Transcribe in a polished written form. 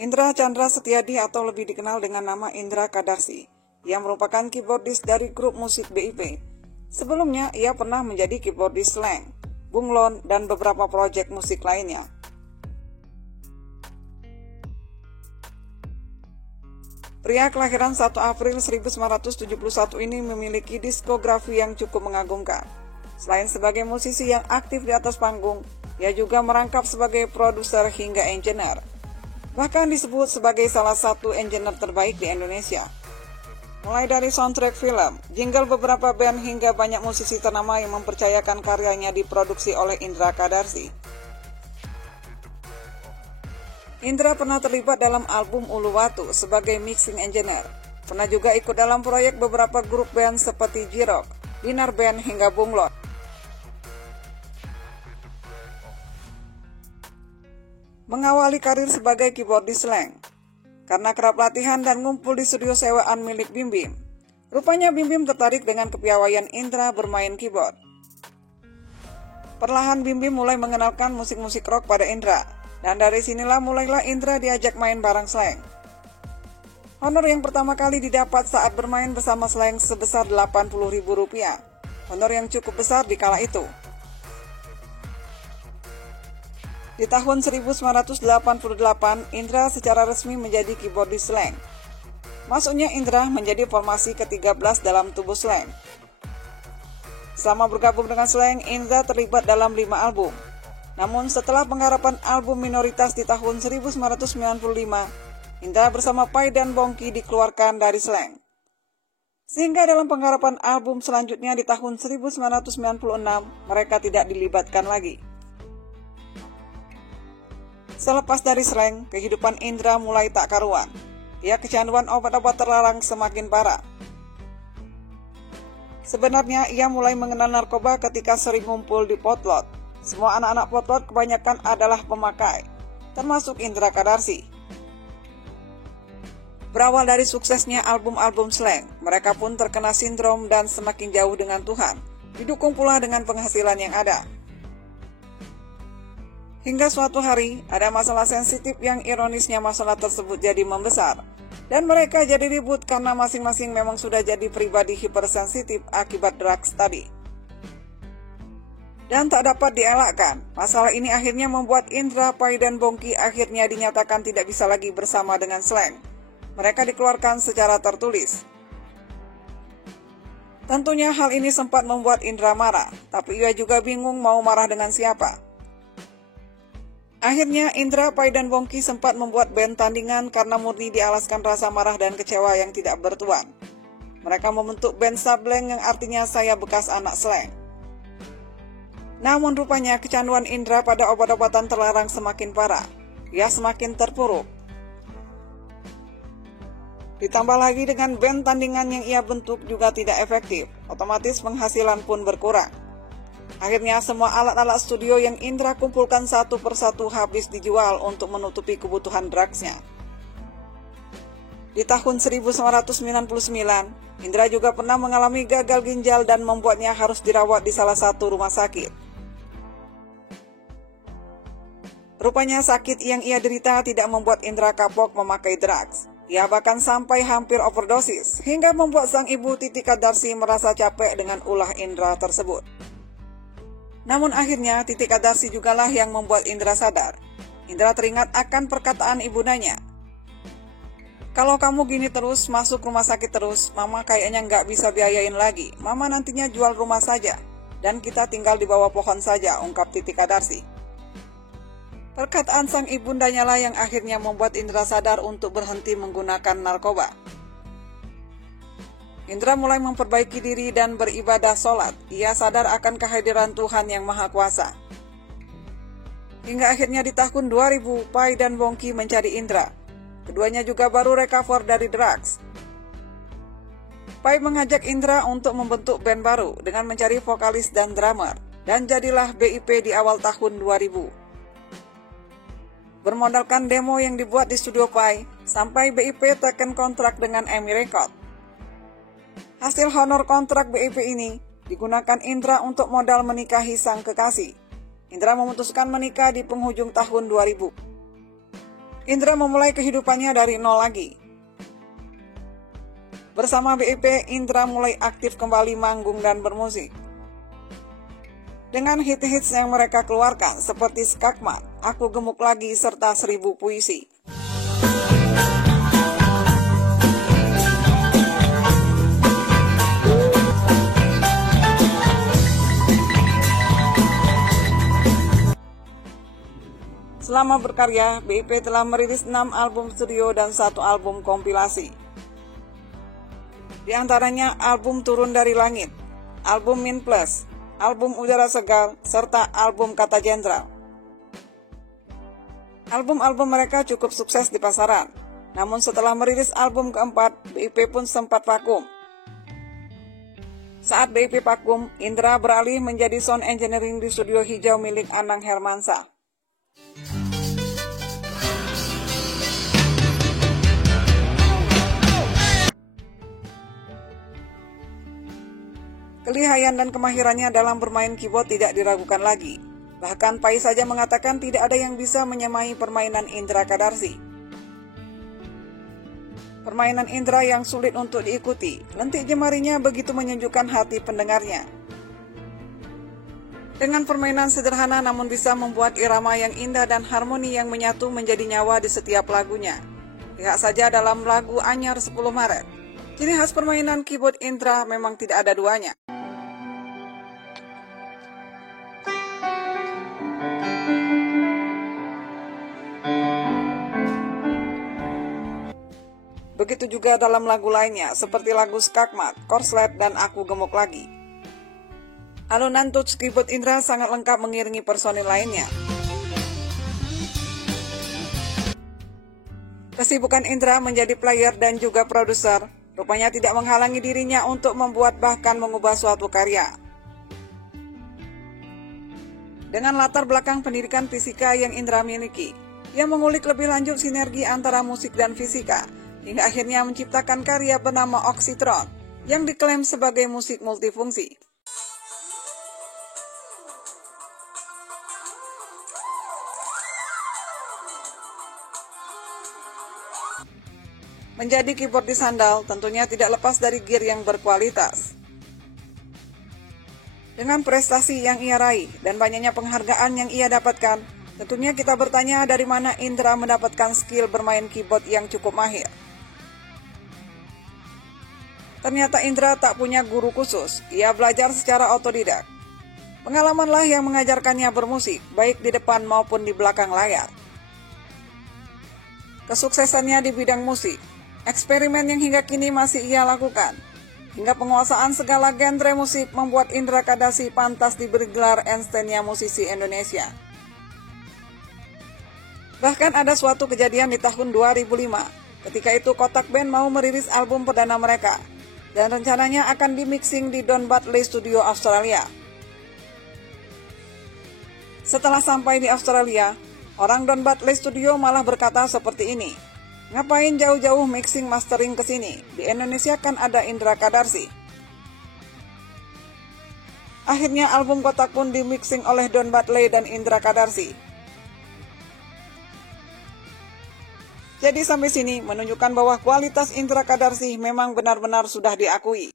Indra Chandra Setiadi atau lebih dikenal dengan nama Indra Kadarsi, yang merupakan keyboardis dari grup musik BIP. Sebelumnya, ia pernah menjadi keyboardis Slank, Bunglon, dan beberapa proyek musik lainnya. Pria kelahiran 1 April 1971 ini memiliki diskografi yang cukup mengagumkan. Selain sebagai musisi yang aktif di atas panggung, ia juga merangkap sebagai produser hingga engineer. Bahkan disebut sebagai salah satu engineer terbaik di Indonesia. Mulai dari soundtrack film, jingle beberapa band hingga banyak musisi ternama yang mempercayakan karyanya diproduksi oleh Indra Kadarsi. Indra pernah terlibat dalam album Uluwatu sebagai mixing engineer. Pernah juga ikut dalam proyek beberapa grup band seperti J-Rock, Dinar Band hingga Bunglon. Mengawali karir sebagai keyboardis Slank, karena kerap latihan dan ngumpul di studio sewaan milik Bim Bim. Rupanya Bim Bim tertarik dengan kepiawaian Indra bermain keyboard. Perlahan Bim Bim mulai mengenalkan musik-musik rock pada Indra, dan dari sinilah mulailah Indra diajak main bareng Slank. Honor yang pertama kali didapat saat bermain bersama Slank sebesar Rp80.000, honor yang cukup besar di kala itu. Di tahun 1988, Indra secara resmi menjadi keyboardis Slank. Masuknya Indra menjadi formasi ke-13 dalam tubuh Slank. Selama bergabung dengan Slank, Indra terlibat dalam 5 album. Namun setelah penggarapan album minoritas di tahun 1995, Indra bersama Pai dan Bongki dikeluarkan dari Slank. Sehingga dalam penggarapan album selanjutnya di tahun 1996, mereka tidak dilibatkan lagi. Selepas dari Slank, kehidupan Indra mulai tak karuan. Ia kecanduan obat-obat terlarang semakin parah. Sebenarnya ia mulai mengenal narkoba ketika sering ngumpul di potlot. Semua anak-anak potlot kebanyakan adalah pemakai, termasuk Indra Kadarsi. Berawal dari suksesnya album-album Slank, mereka pun terkena sindrom dan semakin jauh dengan Tuhan, didukung pula dengan penghasilan yang ada. Hingga suatu hari, ada masalah sensitif yang ironisnya masalah tersebut jadi membesar. Dan mereka jadi ribut karena masing-masing memang sudah jadi pribadi hipersensitif akibat drugs tadi. Dan tak dapat dielakkan, masalah ini akhirnya membuat Indra, Pai, dan Bongki akhirnya dinyatakan tidak bisa lagi bersama dengan Slank. Mereka dikeluarkan secara tertulis. Tentunya hal ini sempat membuat Indra marah, tapi ia juga bingung mau marah dengan siapa. Akhirnya Indra, Pai, dan Bongki sempat membuat band tandingan karena murni dialaskan rasa marah dan kecewa yang tidak bertuan. Mereka membentuk band Sableng yang artinya saya bekas anak Slank. Namun rupanya kecanduan Indra pada obat-obatan terlarang semakin parah. Ia semakin terpuruk. Ditambah lagi dengan band tandingan yang ia bentuk juga tidak efektif, otomatis penghasilan pun berkurang. Akhirnya semua alat-alat studio yang Indra kumpulkan satu persatu habis dijual untuk menutupi kebutuhan drugsnya. Di tahun 1999, Indra juga pernah mengalami gagal ginjal dan membuatnya harus dirawat di salah satu rumah sakit. Rupanya sakit yang ia derita tidak membuat Indra kapok memakai drugs. Ia bahkan sampai hampir overdosis, hingga membuat sang ibu Titi Kadarsi merasa capek dengan ulah Indra tersebut. Namun akhirnya Titi Kadarsi jugalah yang membuat Indra sadar. Indra teringat akan perkataan ibundanya. Kalau kamu gini terus, masuk rumah sakit terus, mama kayaknya nggak bisa biayain lagi. Mama nantinya jual rumah saja, dan kita tinggal di bawah pohon saja, ungkap Titi Kadarsi. Perkataan sang ibundanya lah yang akhirnya membuat Indra sadar untuk berhenti menggunakan narkoba. Indra mulai memperbaiki diri dan beribadah sholat. Ia sadar akan kehadiran Tuhan yang Maha Kuasa. Hingga akhirnya di tahun 2000, Pai dan Bongki mencari Indra. Keduanya juga baru recover dari drugs. Pai mengajak Indra untuk membentuk band baru dengan mencari vokalis dan drummer. Dan jadilah BIP di awal tahun 2000. Bermodalkan demo yang dibuat di studio Pai, sampai BIP teken kontrak dengan EMI Record. Hasil honor kontrak BIP ini digunakan Indra untuk modal menikahi sang kekasih. Indra memutuskan menikah di penghujung tahun 2000. Indra memulai kehidupannya dari nol lagi. Bersama BIP, Indra mulai aktif kembali manggung dan bermusik. Dengan hit-hits yang mereka keluarkan seperti Skakmat, Aku Gemuk Lagi, serta 1000 Puisi. Selama berkarya, BIP telah merilis 6 album studio dan 1 album kompilasi. Di antaranya album Turun Dari Langit, album Min Plus, album Udara Segar, serta album Kata Jenderal. Album-album mereka cukup sukses di pasaran, namun setelah merilis album keempat, BIP pun sempat vakum. Saat BIP vakum, Indra beralih menjadi sound engineering di studio hijau milik Anang Hermansyah. Kelihayan dan kemahirannya dalam bermain keyboard tidak diragukan lagi. Bahkan Pai saja mengatakan tidak ada yang bisa menyamai permainan Indra Kadarsi. Permainan Indra yang sulit untuk diikuti, lentik jemarinya begitu menyejukkan hati pendengarnya. Dengan permainan sederhana namun bisa membuat irama yang indah dan harmoni yang menyatu menjadi nyawa di setiap lagunya. Lihat saja dalam lagu Anyar 10 Maret. Ciri khas permainan keyboard Indra memang tidak ada duanya. Begitu juga dalam lagu lainnya, seperti lagu Skakmat, Korslet, dan Aku Gemuk Lagi. Alunan touch keyboard Indra sangat lengkap mengiringi personil lainnya. Kesibukan Indra menjadi player dan juga produser, rupanya tidak menghalangi dirinya untuk membuat bahkan mengubah suatu karya. Dengan latar belakang pendidikan fisika yang Indra miliki, ia mengulik lebih lanjut sinergi antara musik dan fisika, hingga akhirnya menciptakan karya bernama Oxytron yang diklaim sebagai musik multifungsi. Menjadi keyboard di sandal tentunya tidak lepas dari gear yang berkualitas. Dengan prestasi yang ia raih dan banyaknya penghargaan yang ia dapatkan, tentunya kita bertanya dari mana Indra mendapatkan skill bermain keyboard yang cukup mahir. Ternyata Indra tak punya guru khusus, ia belajar secara otodidak. Pengalamanlah yang mengajarkannya bermusik, baik di depan maupun di belakang layar. Kesuksesannya di bidang musik, eksperimen yang hingga kini masih ia lakukan, hingga penguasaan segala genre musik membuat Indra Kadarsi pantas diberi gelar Einstein-nya musisi Indonesia. Bahkan ada suatu kejadian di tahun 2005, ketika itu Kotak Band mau merilis album perdana mereka, dan rencananya akan di-mixing di Don Batley Studio Australia. Setelah sampai di Australia, orang Don Batley Studio malah berkata seperti ini, "Ngapain jauh-jauh mixing mastering ke sini? Di Indonesia kan ada Indra Kadarsi." Akhirnya album Kotak pun di-mixing oleh Don Batley dan Indra Kadarsi. Jadi sampai sini menunjukkan bahwa kualitas Indra Kadarsi memang benar-benar sudah diakui.